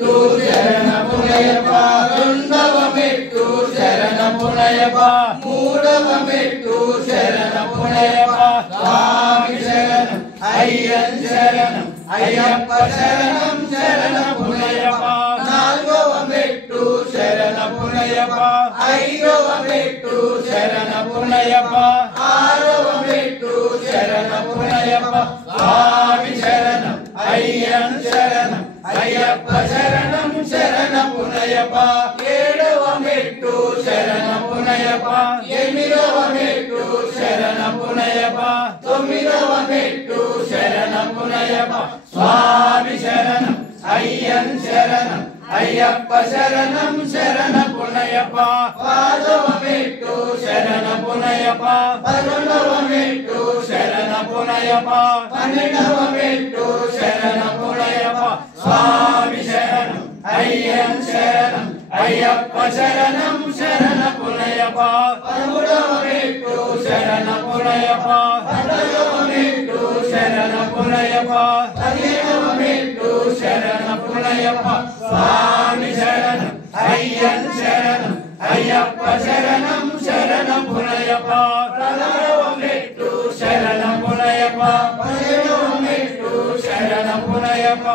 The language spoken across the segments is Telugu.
మెట్టు శరణ పునయప్ప రెండవ మెట్టు శరణ పునయప్ప మూడవ మెట్టు శరణ పునయప్ప స్వామి శరణం అయ్యన్ శరణం అయ్యప్ప శరణం శరణ పునయప్ప నాలుగవ మెట్టు శరణ పునయప్ప ఐదవ మెట్టు శరణ పునయప్ప ఆరవ మెట్టు శరణ పునయప్ప స్వామి శరణం అయ్యన్ శరణం అయ్యప్ప శరణం శరణ పునయప్ప ఏడవ మెట్టు శరణ పునయప్ప ఎనిమిదవ మెట్టు శరణ పునయప్ప తొమ్మిదవ మెట్టు శరణ పునయప్ప స్వామి శరణం అయ్యన్ శరణం అయ్యప్ప శరణం శరణ పునయప్ప పదవ మెట్టు శరణ పునయప్ప పదకొండవ మెట్టు శరణ పునయప్ప పన్నెండవ మెట్టు శరణ పునయప్ప స్వామి శరణం అయ్యన్ శరణం అయ్యప్ప శరణం శరణ పునయప్ప పదమూడవ మెట్టు శరణ పునయప్ప పద్నాలుగవ మెట్టు శరణ పునయప్ప పదిహేడవ మెట్టు శరణ పునయప్ప స్వామి శరణం అయ్యన్ శరణం అయ్యప్ప శరణం శరణ పునయప్ప పదహారవ మెట్టు శరణ పునయప్ప పదిహేడవ మెట్టు శరణ పునయప్ప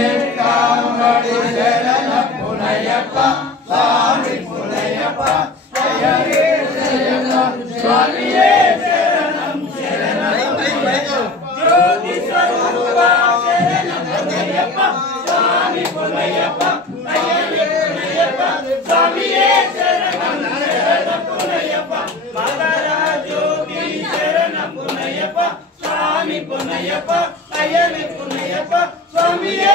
పదునెట్టాంబడి శరణ పునయప్ప స్వామి పునయప్ప అయ్యే శరణం స్వామియే శరణం శరణం జ్యోతి స్వరూప శరణం పునయప్ప స్వామి పునయప్ప అయ్యే పునయప్ప స్వామియే శరణం శరణం పునయప్ప మహారాజోగి శరణం పునయప్ప స్వామి పునయప్ప అయ్యే పునయప్ప స్వామియే